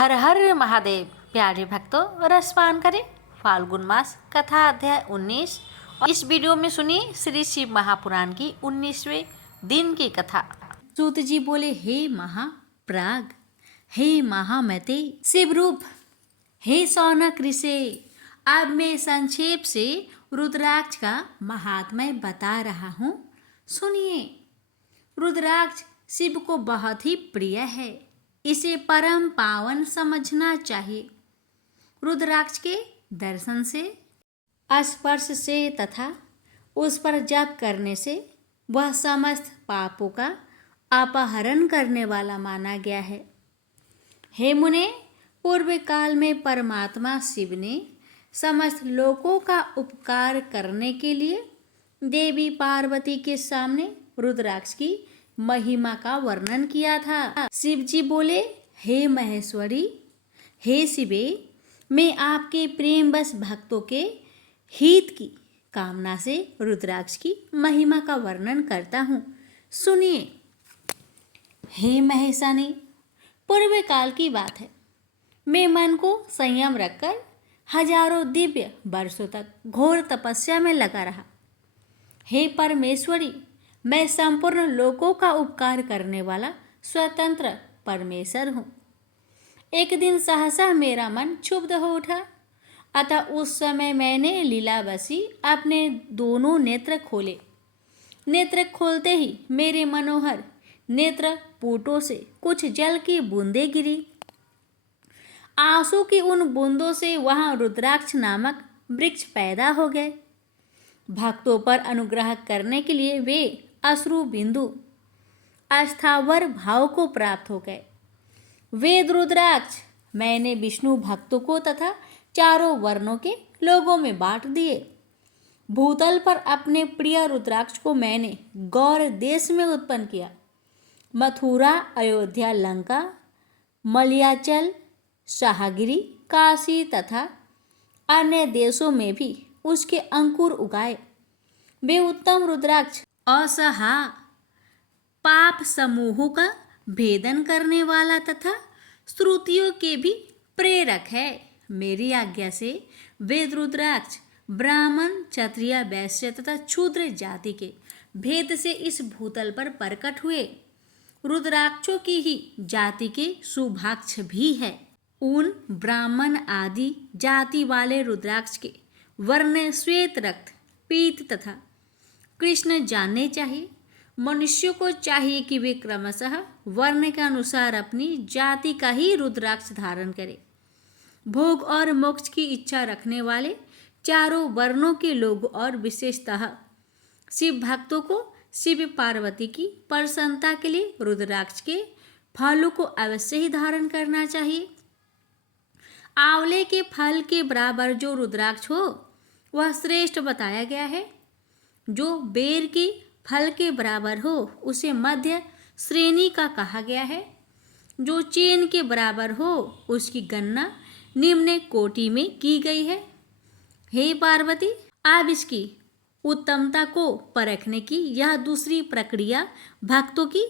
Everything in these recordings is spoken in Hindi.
हर हर महादेव। प्यारे भक्तों, रसपान करें। फाल्गुन मास कथा अध्याय 19 और इस वीडियो में सुनिए श्री शिव महापुराण की 19वें दिन की कथा। सूत जी बोले, हे महाप्राग, हे महामते शिव रूप, हे सौनक ऋषि, अब मैं संक्षेप से रुद्राक्ष का महात्म्य बता रहा हूँ, सुनिए। रुद्राक्ष शिव को बहुत ही प्रिय है, इसे परम पावन समझना चाहिए। रुद्राक्ष के दर्शन से, स्पर्श से तथा उस पर जप करने से वह समस्त पापों का अपहरण करने वाला माना गया है। हे मुने, पूर्व काल में परमात्मा शिव ने समस्त लोगों का उपकार करने के लिए देवी पार्वती के सामने रुद्राक्ष की महिमा का वर्णन किया था। शिव जी बोले, हे महेश्वरी, हे शिवे, मैं आपके प्रेम बस भक्तों के हित की कामना से रुद्राक्ष की महिमा का वर्णन करता हूँ, सुनिए। हे महेशानी, पूर्व काल की बात है। मैं मन को संयम रखकर हजारों दिव्य वर्षों तक घोर तपस्या में लगा रहा। हे परमेश्वरी, मैं संपूर्ण लोकों का उपकार करने वाला स्वतंत्र परमेश्वर हूँ। एक दिन सहसा मेरा मन क्षुब्ध हो उठा, अतः उस समय मैंने लीलावशी अपने दोनों नेत्र खोले। नेत्र खोलते ही मेरे मनोहर नेत्र पूटों से कुछ जल की बूंदें गिरी। आंसू की उन बूंदों से वहाँ रुद्राक्ष नामक वृक्ष पैदा हो गए। भक्तों पर अनुग्रह करने के लिए वे अश्रु बिंदु अस्थावर भाव को प्राप्त हो गए। वेद रुद्राक्ष मैंने विष्णु भक्तों को तथा चारों वर्णों के लोगों में बांट दिए। भूतल पर अपने प्रिय रुद्राक्ष को मैंने गौर देश में उत्पन्न किया। मथुरा, अयोध्या, लंका, मलयाचल, शाहगिरी, काशी तथा अन्य देशों में भी उसके अंकुर उगाए। वे उत्तम रुद्राक्ष असहा पाप समूहों का भेदन करने वाला तथा श्रुतियों के भी प्रेरक है। मेरी आज्ञा से वेद रुद्राक्ष ब्राह्मण, क्षत्रिय, वैश्य तथा शूद्र जाति के भेद से इस भूतल पर प्रकट हुए। रुद्राक्षों की ही जाति के शुभाक्ष भी है। उन ब्राह्मण आदि जाति वाले रुद्राक्ष के वर्ण श्वेत, रक्त, पीत तथा कृष्ण जानने चाहिए। मनुष्यों को चाहिए कि वे क्रमशः वर्ण के अनुसार अपनी जाति का ही रुद्राक्ष धारण करें। भोग और मोक्ष की इच्छा रखने वाले चारों वर्णों के लोग और विशेषतः शिव भक्तों को शिव पार्वती की प्रसन्नता के लिए रुद्राक्ष के फलों को अवश्य ही धारण करना चाहिए। आंवले के फल के बराबर जो रुद्राक्ष हो वह श्रेष्ठ बताया गया है। जो बेर के फल के बराबर हो उसे मध्य श्रेणी का कहा गया है। जो चेन के बराबर हो उसकी गणना निम्न कोटि में की गई है। हे पार्वती, अब इसकी उत्तमता को परखने की यह दूसरी प्रक्रिया भक्तों की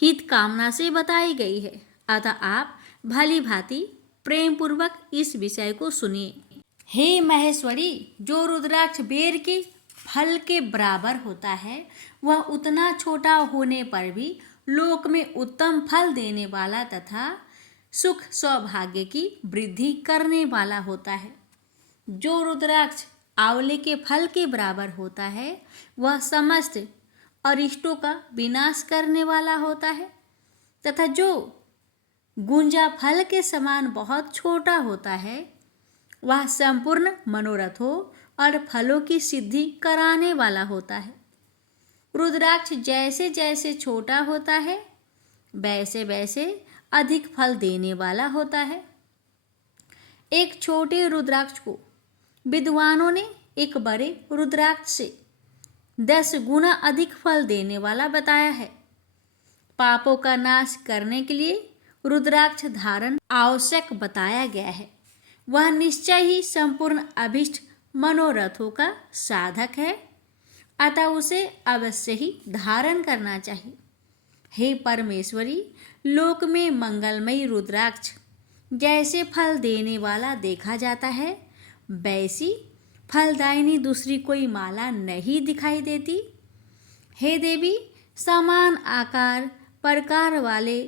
हित कामना से बताई गई है। अतः आप भली भांति प्रेम पूर्वक इस विषय को सुनिए। हे महेश्वरी, जो रुद्राक्ष बेर के फल के बराबर होता है वह उतना छोटा होने पर भी लोक में उत्तम फल देने वाला तथा सुख सौभाग्य की वृद्धि करने वाला होता है। जो रुद्राक्ष आंवले के फल के बराबर होता है वह समस्त अरिष्टों का विनाश करने वाला होता है तथा जो गुंजा फल के समान बहुत छोटा होता है वह संपूर्ण मनोरथों और फलों की सिद्धि कराने वाला होता है। रुद्राक्ष जैसे जैसे छोटा होता है वैसे वैसे अधिक फल देने वाला होता है। एक छोटे रुद्राक्ष को विद्वानों ने एक बड़े रुद्राक्ष से 10 गुना अधिक फल देने वाला बताया है। पापों का नाश करने के लिए रुद्राक्ष धारण आवश्यक बताया गया है। वह निश्चय ही संपूर्ण अभिष्ट मनोरथों का साधक है, अतः उसे अवश्य ही धारण करना चाहिए। हे परमेश्वरी, लोक में मंगलमयी रुद्राक्ष जैसे फल देने वाला देखा जाता है, वैसी फलदायिनी दूसरी कोई माला नहीं दिखाई देती। हे देवी, समान आकार प्रकार वाले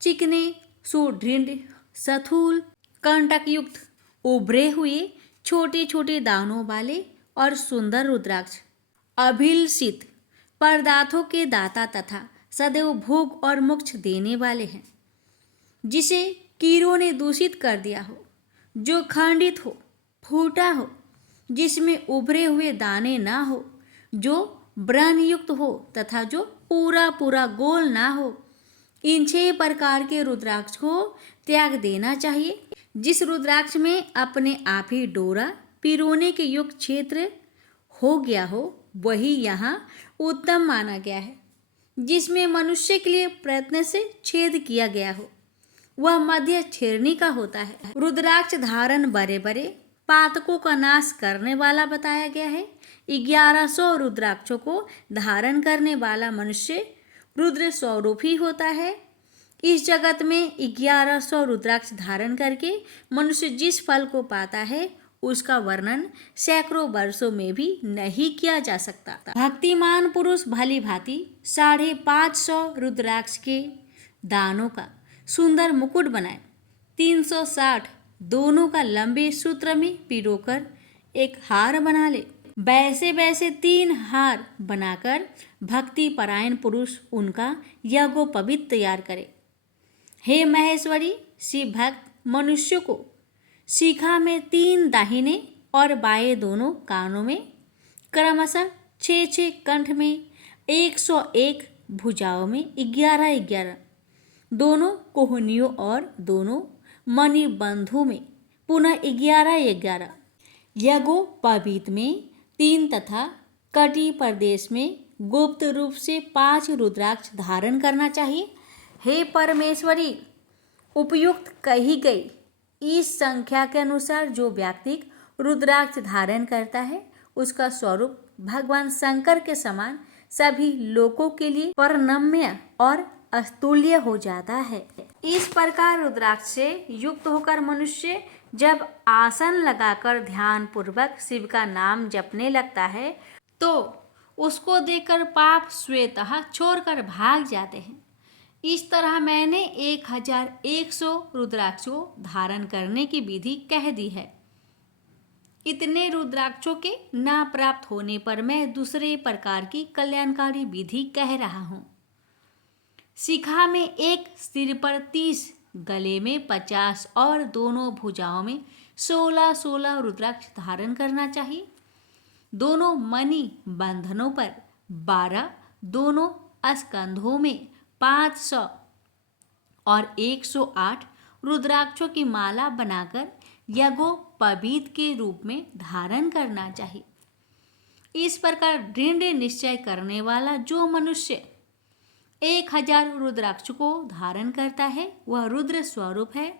चिकने सुदृढ़ स्थूल कंटकयुक्त उभरे हुए छोटे छोटे दानों वाले और सुंदर रुद्राक्ष अभिलषित पदार्थों के दाता तथा सदैव भोग और मोक्ष देने वाले हैं। जिसे कीड़ों ने दूषित कर दिया हो, जो खंडित हो, फूटा हो, जिसमें उभरे हुए दाने ना हो, जो व्रण युक्त हो तथा जो पूरा पूरा गोल ना हो, इन 6 प्रकार के रुद्राक्ष को त्याग देना चाहिए। जिस रुद्राक्ष में अपने आप ही डोरा पिरोने के युक्त क्षेत्र हो गया हो, वही यहाँ उत्तम माना गया है। जिसमें मनुष्य के लिए प्रयत्न से छेद किया गया हो, वह मध्य छेरनी का होता है। रुद्राक्ष धारण बड़े बड़े पातकों का नाश करने वाला बताया गया है। 1100 रुद्राक्षों को धारण करने वाला मनुष्य रुद्र स्वरूप ही होता है। इस जगत में 1100 रुद्राक्ष धारण करके मनुष्य जिस फल को पाता है, उसका वर्णन सैकड़ों वर्षों में भी नहीं किया जा सकता। भक्तिमान पुरुष भली भांति 550 रुद्राक्ष के दानों का सुंदर मुकुट बनाए, 360 दोनों का लंबे सूत्र में पिरोकर एक हार बना ले। वैसे वैसे 3 हार बनाकर भक्ति परायण पुरुष उनका यज्ञोपवीत तैयार करे। हे महेश्वरी, शिव भक्त मनुष्य को शिखा में 3 दाहिने और बाएं दोनों कानों में, क्रमशः 6 कंठ में, 101 भुजाओं में 11 दोनों कोहनियों और दोनों मणिबंधों में पुनः 11 यज्ञोपवीत में 3 तथा कटी प्रदेश में गुप्त रूप से 5 रुद्राक्ष धारण करना चाहिए। हे परमेश्वरी, उपयुक्त कही गई इस संख्या के अनुसार जो व्यक्ति रुद्राक्ष धारण करता है, उसका स्वरूप भगवान शंकर के समान सभी लोगों के लिए परनम्य और अस्तुल्य हो जाता है। इस प्रकार रुद्राक्ष से युक्त होकर मनुष्य जब आसन लगाकर ध्यान पूर्वक शिव का नाम जपने लगता है, तो उसको देखकर पाप स्वतः छोड़कर भाग जाते हैं। इस तरह मैंने 1100 रुद्राक्षों धारण करने की विधि कह दी है। इतने रुद्राक्षों के ना प्राप्त होने पर मैं दूसरे प्रकार की कल्याणकारी विधि कह रहा हूँ। शिखा में 1, सिर पर 30, गले में 50 और दोनों भुजाओं में 16 रुद्राक्ष धारण करना चाहिए। दोनों मणि बंधनों पर 12, दोनों स्कंधों में 500 और 108 रुद्राक्षों की माला बनाकर यज्ञोपवीत के रूप में धारण करना चाहिए। इस प्रकार दृढ़ निश्चय करने वाला जो मनुष्य 1000 रुद्राक्ष को धारण करता है, वह रुद्र स्वरूप है।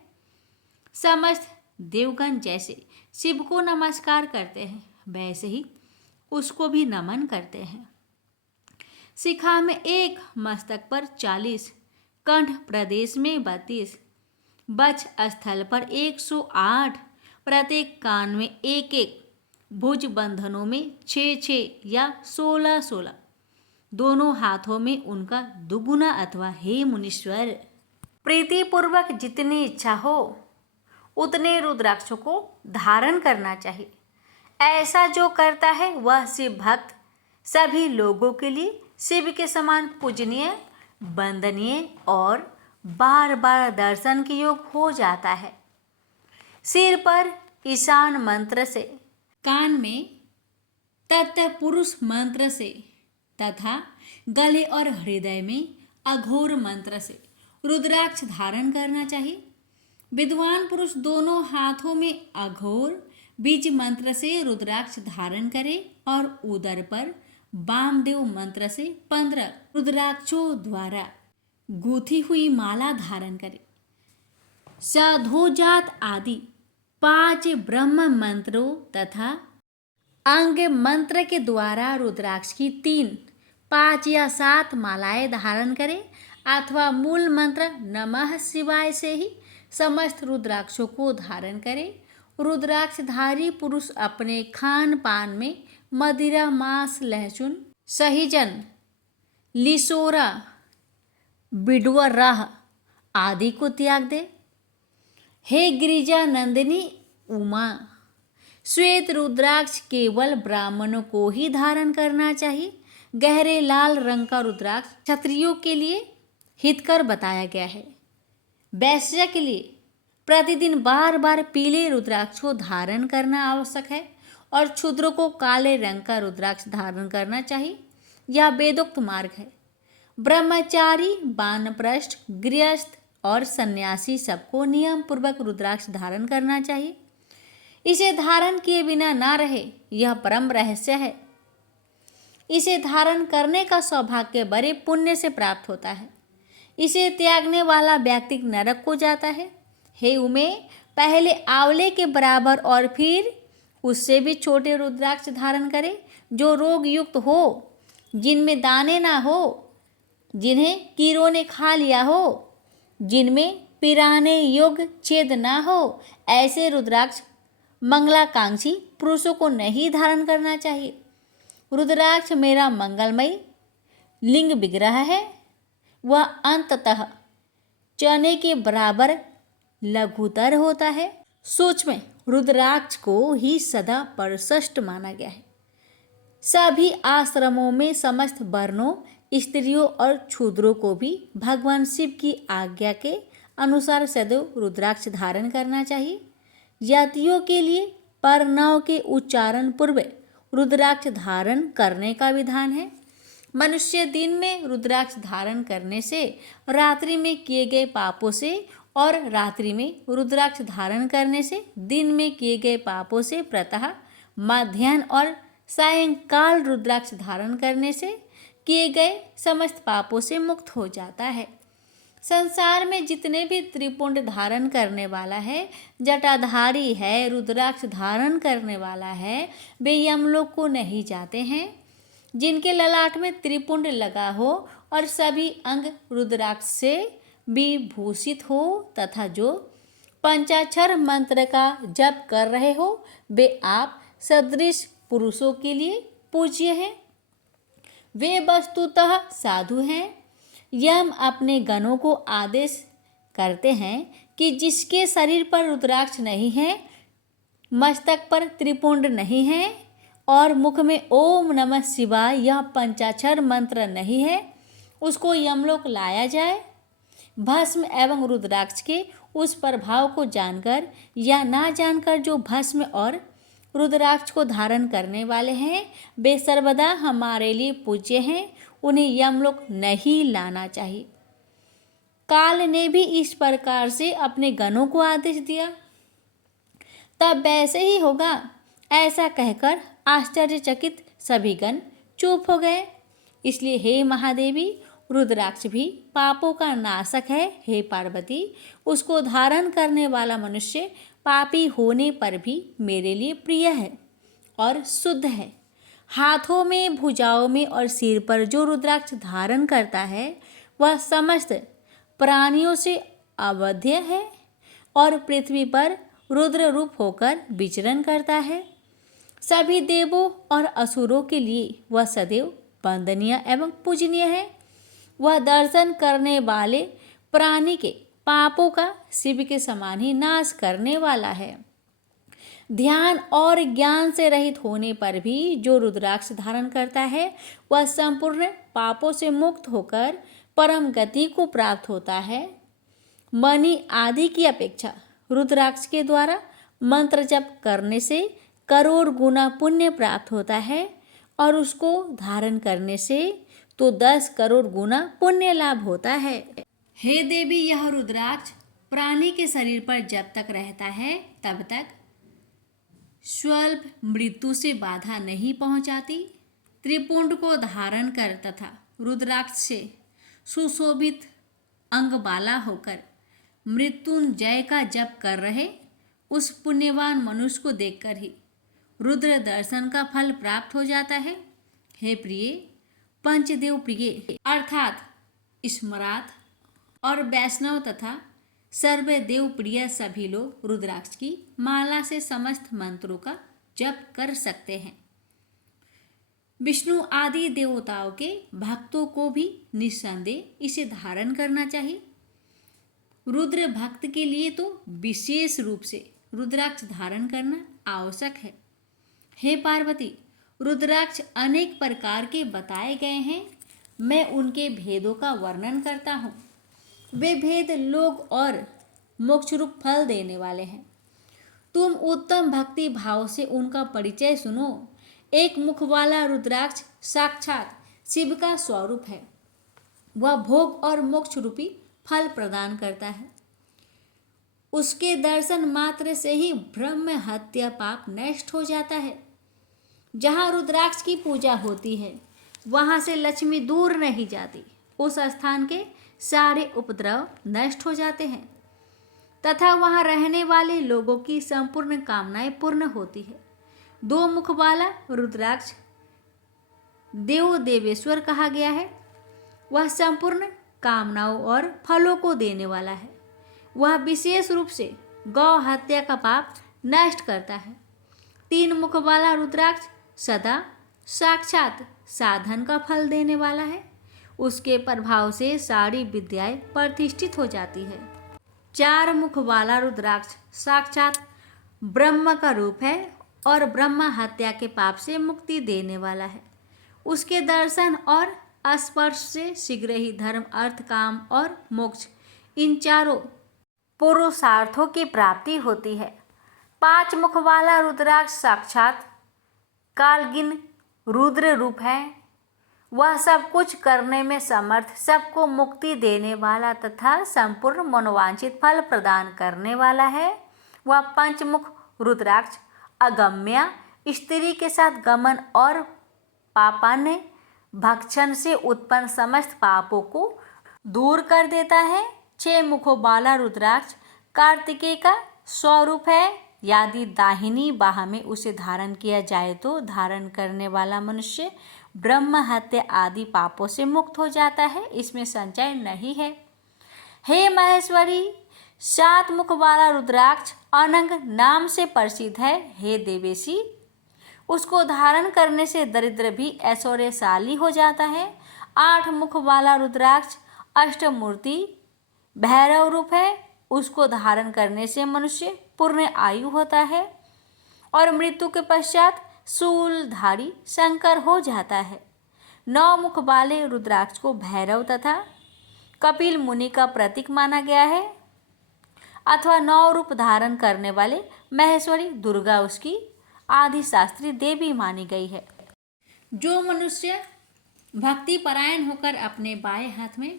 समस्त देवगण जैसे शिव को नमस्कार करते हैं, वैसे ही उसको भी नमन करते हैं। शिखा में 1, मस्तक पर 40, कंठ प्रदेश में 32, वक्ष स्थल पर 108, प्रत्येक कान में 1, भुज बंधनों में 6 या 16, दोनों हाथों में उनका दुगुना अथवा हे मुनीश्वर, प्रीतिपूर्वक जितनी इच्छा हो उतने रुद्राक्षों को धारण करना चाहिए। ऐसा जो करता है वह शिव भक्त सभी लोगों के लिए शिव के समान पूजनीय, वंदनीय और बार बार दर्शन के योग हो जाता है। सिर पर ईशान मंत्र से, कान में तत्पुरुष मंत्र से तथा गले और हृदय में अघोर मंत्र से रुद्राक्ष धारण करना चाहिए। विद्वान पुरुष दोनों हाथों में अघोर बीज मंत्र से रुद्राक्ष धारण करे और उदर पर वामदेव मंत्र से 15 रुद्राक्षों द्वारा गूंथी हुई माला धारण करे। साधोजात आदि 5 ब्रह्म मंत्रों तथा अंग मंत्र के द्वारा रुद्राक्ष की 3, 5 या 7 मालाएं धारण करे, अथवा मूल मंत्र नमः शिवाय से ही समस्त रुद्राक्षों को धारण करे। रुद्राक्षधारी पुरुष अपने खान पान में मदिरा, मांस, लहसुन, सहीजन, लिसोरा, बिडवा, राह आदि को त्याग दे। हे गिरिजा नंदिनी उमा, श्वेत रुद्राक्ष केवल ब्राह्मणों को ही धारण करना चाहिए। गहरे लाल रंग का रुद्राक्ष क्षत्रियों के लिए हितकर बताया गया है। वैश्य के लिए प्रतिदिन बार बार पीले रुद्राक्ष को धारण करना आवश्यक है और क्षुद्र को काले रंग का रुद्राक्ष धारण करना चाहिए। यह वेदोक्त मार्ग है। ब्रह्मचारी, वानप्रस्थ, गृहस्थ और सन्यासी सबको नियम पूर्वक रुद्राक्ष धारण करना चाहिए। इसे धारण किए बिना ना रहे, यह परम रहस्य है। इसे धारण करने का सौभाग्य बड़े पुण्य से प्राप्त होता है। इसे त्यागने वाला व्यक्ति नरक को जाता है। हे उमे, पहले आंवले के बराबर और फिर उससे भी छोटे रुद्राक्ष धारण करे, जो रोग युक्त हो, जिनमें दाने ना हो, जिन्हें कीड़ों ने खा लिया हो, जिनमें पिराने योग्य छेद ना हो। ऐसे रुद्राक्ष मंगलाकांक्षी पुरुषों को नहीं धारण करना चाहिए। रुद्राक्ष मेरा मंगलमय लिंग विग्रह है। वह अंततः चने के बराबर लघुतर होता है। सूक्ष्म रुद्राक्ष को ही सदा परश्रेष्ठ माना गया है। सभी आश्रमों में समस्त वर्णों, स्त्रियों और क्षूद्रों को भी भगवान शिव की आज्ञा के अनुसार सदैव रुद्राक्ष धारण करना चाहिए। यतियों के लिए प्रणव के उच्चारण पूर्व रुद्राक्ष धारण करने का विधान है। मनुष्य दिन में रुद्राक्ष धारण करने से रात्रि में किए गए पापों से और रात्रि में रुद्राक्ष धारण करने से दिन में किए गए पापों से, प्रातः, मध्याह्न और सायंकाल रुद्राक्ष धारण करने से किए गए समस्त पापों से मुक्त हो जाता है। संसार में जितने भी त्रिपुंड धारण करने वाला है, जटाधारी है, रुद्राक्ष धारण करने वाला है, वे यमलोक को नहीं जाते हैं। जिनके ललाट में त्रिपुंड लगा हो और सभी अंग रुद्राक्ष से विभूषित हो तथा जो पंचाक्षर मंत्र का जप कर रहे हो, वे आप सदृश पुरुषों के लिए पूज्य हैं। वे वस्तुतः साधु हैं। यम अपने गणों को आदेश करते हैं कि जिसके शरीर पर रुद्राक्ष नहीं है, मस्तक पर त्रिपुंड नहीं है और मुख में ओम नमः शिवाय यह पंचाक्षर मंत्र नहीं है, उसको यमलोक लाया जाए। भस्म एवं रुद्राक्ष के उस प्रभाव को जानकर या ना जानकर जो भस्म और रुद्राक्ष को धारण करने वाले हैं, वे सर्वदा हमारे लिए पूज्य हैं। उन्हें यमलोक नहीं लाना चाहिए। काल ने भी इस प्रकार से अपने गणों को आदेश दिया, तब वैसे ही होगा, ऐसा कहकर आश्चर्यचकित सभी गण चुप हो गए। इसलिए हे महादेवी, रुद्राक्ष भी पापों का नाशक है। हे पार्वती, उसको धारण करने वाला मनुष्य पापी होने पर भी मेरे लिए प्रिय है और शुद्ध है। हाथों में, भुजाओं में और सिर पर जो रुद्राक्ष धारण करता है, वह समस्त प्राणियों से अवध्य है और पृथ्वी पर रुद्र रूप होकर विचरण करता है। सभी देवों और असुरों के लिए वह सदैव वंदनीय एवं पूजनीय है। वह दर्शन करने वाले प्राणी के पापों का शिव के समान ही नाश करने वाला है। ध्यान और ज्ञान से रहित होने पर भी जो रुद्राक्ष धारण करता है, वह संपूर्ण पापों से मुक्त होकर परम गति को प्राप्त होता है। मणि आदि की अपेक्षा रुद्राक्ष के द्वारा मंत्र जप करने से करोड़ गुना पुण्य प्राप्त होता है और उसको धारण करने से तो 10 करोड़ गुना पुण्य लाभ होता है। हे देवी, यह रुद्राक्ष प्राणी के शरीर पर जब तक रहता है तब तक स्वल्प मृत्यु से बाधा नहीं पहुंचाती। त्रिपुंड को धारण कर तथा रुद्राक्ष से सुशोभित अंगबाला होकर मृत्युंजय का जप कर रहे उस पुण्यवान मनुष्य को देखकर ही रुद्र दर्शन का फल प्राप्त हो जाता है। हे प्रिय, पंचदेव प्रिय अर्थात स्मरात और वैष्णव तथा सर्वदेव प्रिय सभी लोग रुद्राक्ष की माला से समस्त मंत्रों का जप कर सकते हैं। विष्णु आदि देवताओं के भक्तों को भी निस्संदेह इसे धारण करना चाहिए। रुद्र भक्त के लिए तो विशेष रूप से रुद्राक्ष धारण करना आवश्यक है। हे पार्वती, रुद्राक्ष अनेक प्रकार के बताए गए हैं। मैं उनके भेदों का वर्णन करता हूँ। वे भेद लोक और मोक्ष रूप फल देने वाले हैं। तुम उत्तम भक्ति भाव से उनका परिचय सुनो। एक मुख वाला रुद्राक्ष साक्षात शिव का स्वरूप है। वह भोग और मोक्ष रूपी फल प्रदान करता है। उसके दर्शन मात्र से ही ब्रह्म हत्या पाप नष्ट हो जाता है। जहाँ रुद्राक्ष की पूजा होती है वहाँ से लक्ष्मी दूर नहीं जाती। उस स्थान के सारे उपद्रव नष्ट हो जाते हैं तथा वहाँ रहने वाले लोगों की संपूर्ण कामनाएं पूर्ण होती है। दो मुख वाला रुद्राक्ष देव देवेश्वर कहा गया है। वह संपूर्ण कामनाओं और फलों को देने वाला है। वह विशेष रूप से गौ हत्या का पाप नष्ट करता है। तीन मुख वाला रुद्राक्ष सदा साक्षात साधन का फल देने वाला है। उसके प्रभाव से सारी विद्याएं प्रतिष्ठित हो जाती है। चार मुख वाला रुद्राक्ष साक्षात ब्रह्म का रूप है और ब्रह्म हत्या के पाप से मुक्ति देने वाला है। उसके दर्शन और स्पर्श से शीघ्र ही धर्म, अर्थ, काम और मोक्ष इन चारों पुरुषार्थों की प्राप्ति होती है। पांच मुख वाला रुद्राक्ष साक्षात कालगिन रुद्र रूप है। वह सब कुछ करने में समर्थ, सबको मुक्ति देने वाला तथा संपूर्ण मनोवांछित फल प्रदान करने वाला है। वह पंचमुख रुद्राक्ष अगम्या स्त्री के साथ गमन और पापान्य भक्षण से उत्पन्न समस्त पापों को दूर कर देता है। छह मुखों वाला रुद्राक्ष कार्तिकेय का स्वरूप है। यदि दाहिनी बाह में उसे धारण किया जाए तो धारण करने वाला मनुष्य ब्रह्म हत्या आदि पापों से मुक्त हो जाता है। इसमें संशय नहीं है। हे महेश्वरी, सात मुख वाला रुद्राक्ष अनंग नाम से प्रसिद्ध है। हे देवेशी, उसको धारण करने से दरिद्र भी ऐश्वर्यशाली हो जाता है। आठ मुख वाला रुद्राक्ष अष्टमूर्ति भैरव रूप है। उसको धारण करने से मनुष्य पूर्ण आयु होता है और मृत्यु के पश्चात शूलधारी शंकर हो जाता है। नौ मुख वाले रुद्राक्ष को भैरव तथा कपिल मुनि का प्रतीक माना गया है अथवा नौ रूप धारण करने वाले महेश्वरी दुर्गा उसकी आदि शास्त्रीय देवी मानी गई है। जो मनुष्य भक्ति परायण होकर अपने बाएं हाथ में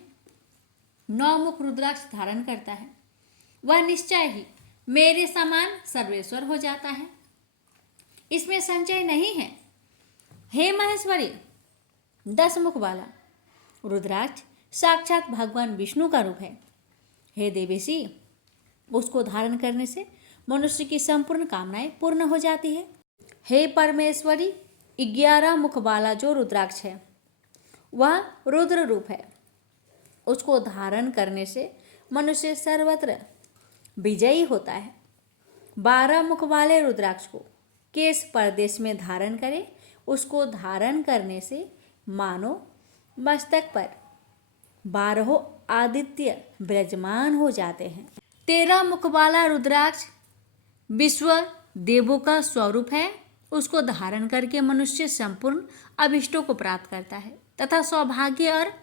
नौ मुख रुद्राक्ष धारण करता है वह निश्चय ही मेरे समान सर्वेश्वर हो जाता है। इसमें संशय नहीं है। हे महेश्वरी, 10 मुख वाला रुद्राक्ष साक्षात भगवान विष्णु का रूप है। हे देवेशी, उसको धारण करने से मनुष्य की संपूर्ण कामनाएं पूर्ण हो जाती है। हे परमेश्वरी, 11 मुख वाला जो रुद्राक्ष है वह रुद्र रूप है। उसको धारण करने से मनुष्य सर्वत्र विजयी होता है। 12 मुख वाले रुद्राक्ष को केश प्रदेश में धारण करे। उसको धारण करने से मानो मस्तक पर 12 आदित्य विराजमान हो जाते हैं। 13 मुख वाला रुद्राक्ष विश्व देवों का स्वरूप है। उसको धारण करके मनुष्य संपूर्ण अभिष्टों को प्राप्त करता है तथा सौभाग्य और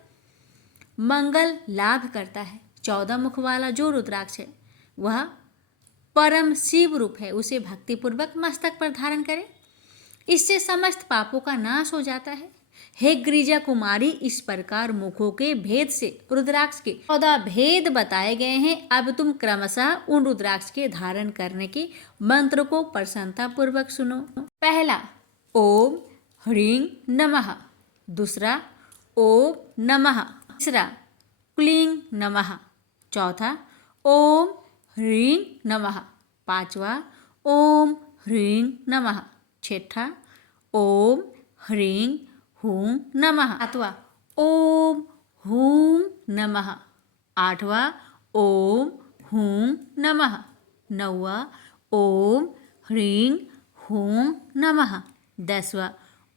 मंगल लाभ करता है। 14 मुख वाला जो रुद्राक्ष है वह परम शिव रूप है। उसे भक्तिपूर्वक मस्तक पर धारण करें, इससे समस्त पापों का नाश हो जाता है। हे गिरिजा कुमारी, इस प्रकार मुखों के भेद से रुद्राक्ष के 14 भेद बताए गए हैं। अब तुम क्रमशः उन रुद्राक्ष के धारण करने के मंत्र को प्रसन्नता पूर्वक सुनो। पहला ओम ह्रीं नमः, दूसरा ओम नमः, तीसरा क्लीं नमः, चौथा ओम ह्रीं नमः, पांचवा ओम ह्रीं नमः, छठा ओम ह्रीं हूं नमः, सातवां ओम हूं नमः, आठवां ओम हूं नमः। 9वां ओम ह्रीं हूं नमः। 10वां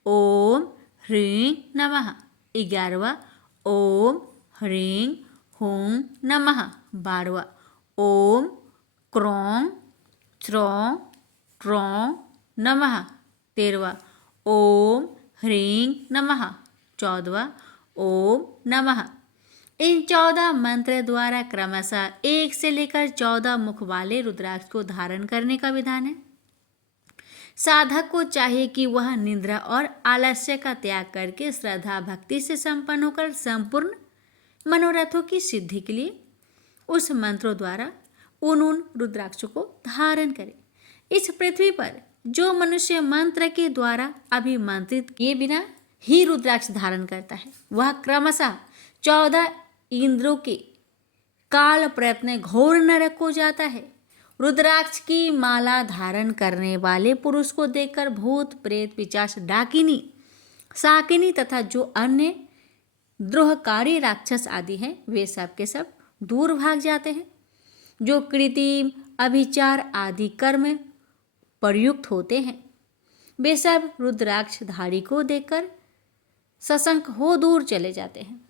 ओम ह्रीं नमः। 11वां ओम ह्रीं हूं नमः। 12वां ओम क्रों च्रों ट्रों नमः। 13वां ओम ह्रीं नमः। 14वां ओम नमः। इन 14 मंत्र द्वारा क्रमशः 1 से लेकर 14 मुख वाले रुद्राक्ष को धारण करने का विधान है। साधक को चाहिए कि वह निद्रा और आलस्य का त्याग करके श्रद्धा भक्ति से संपन्न होकर संपूर्ण मनोरथों की सिद्धि के लिए उस मंत्रों द्वारा उन रुद्राक्ष को धारण करे। इस पृथ्वी पर जो मनुष्य मंत्र के द्वारा अभिमंत्रित किए बिना ही रुद्राक्ष धारण करता है, वह क्रमशः 14 इंद्रों के काल प्रयत्न घोर नरक को जाता है। रुद्राक्ष की माला धारण करने वाले पुरुष को देखकर भूत प्रेत पिशाच डाकिनी शाकिनी तथा जो अन्य द्रोहकारी राक्षस आदि हैं, वे सब के सब दूर भाग जाते हैं। जो कृत्रिम अभिचार आदि कर्म प्रयुक्त होते हैं, वे सब रुद्राक्षधारी को देखकर सशंक हो दूर चले जाते हैं।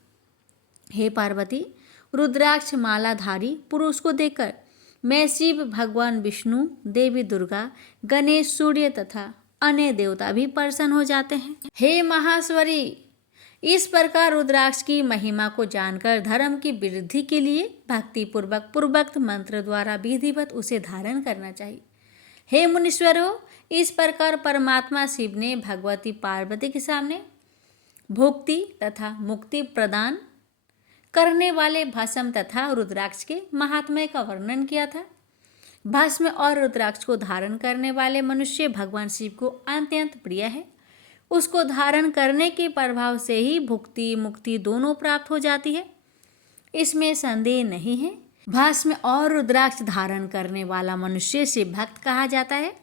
हे पार्वती, रुद्राक्ष मालाधारी पुरुष को देखकर मैं शिव, भगवान विष्णु, देवी दुर्गा, गणेश, सूर्य तथा अन्य देवता भी प्रसन्न हो जाते हैं। हे महाश्वरी, इस प्रकार रुद्राक्ष की महिमा को जानकर धर्म की वृद्धि के लिए भक्ति पूर्वक पूर्वोक्त मंत्र द्वारा विधिवत उसे धारण करना चाहिए। हे मुनीश्वरों, इस प्रकार परमात्मा शिव ने भगवती पार्वती के सामने भुक्ति तथा मुक्ति प्रदान करने वाले भस्म तथा रुद्राक्ष के महात्म्य का वर्णन किया था। भस्म और रुद्राक्ष को धारण करने वाले मनुष्य भगवान शिव को अत्यंत प्रिय है। उसको धारण करने के प्रभाव से ही भुक्ति मुक्ति दोनों प्राप्त हो जाती है, इसमें संदेह नहीं है। भस्म और रुद्राक्ष धारण करने वाला मनुष्य शिव भक्त कहा जाता है।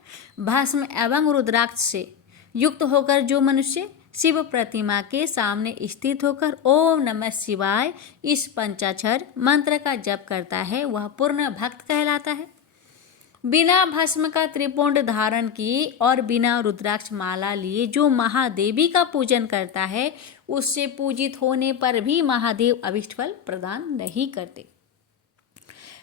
भस्म एवं रुद्राक्ष से युक्त होकर जो मनुष्य शिव प्रतिमा के सामने स्थित होकर ओम नमः शिवाय इस पंचाक्षर मंत्र का जप करता है, वह पूर्ण भक्त कहलाता है। बिना भस्म का त्रिपुंड धारण किए और बिना रुद्राक्ष माला लिए जो महादेवी का पूजन करता है, उससे पूजित होने पर भी महादेव अभिष्ट फल प्रदान नहीं करते।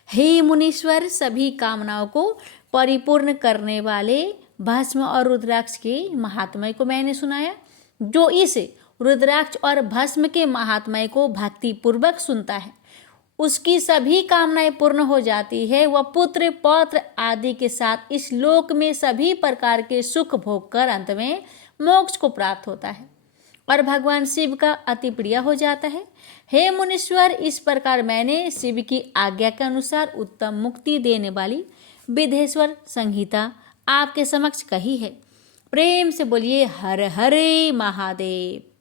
हे मुनीश्वर, सभी कामनाओं को परिपूर्ण करने वाले भस्म और रुद्राक्ष के महात्म्य को मैंने सुनाया। जो इस रुद्राक्ष और भस्म के महात्म्य को भक्ति पूर्वक सुनता है, उसकी सभी कामनाएं पूर्ण हो जाती है। वह पुत्र पौत्र आदि के साथ इस लोक में सभी प्रकार के सुख भोग कर अंत में मोक्ष को प्राप्त होता है और भगवान शिव का अति प्रिय हो जाता है। हे मुनीश्वर, इस प्रकार मैंने शिव की आज्ञा के अनुसार उत्तम मुक्ति देने वाली विधेश्वर संहिता आपके समक्ष कही है। प्रेम से बोलिए हर हरे महादेव।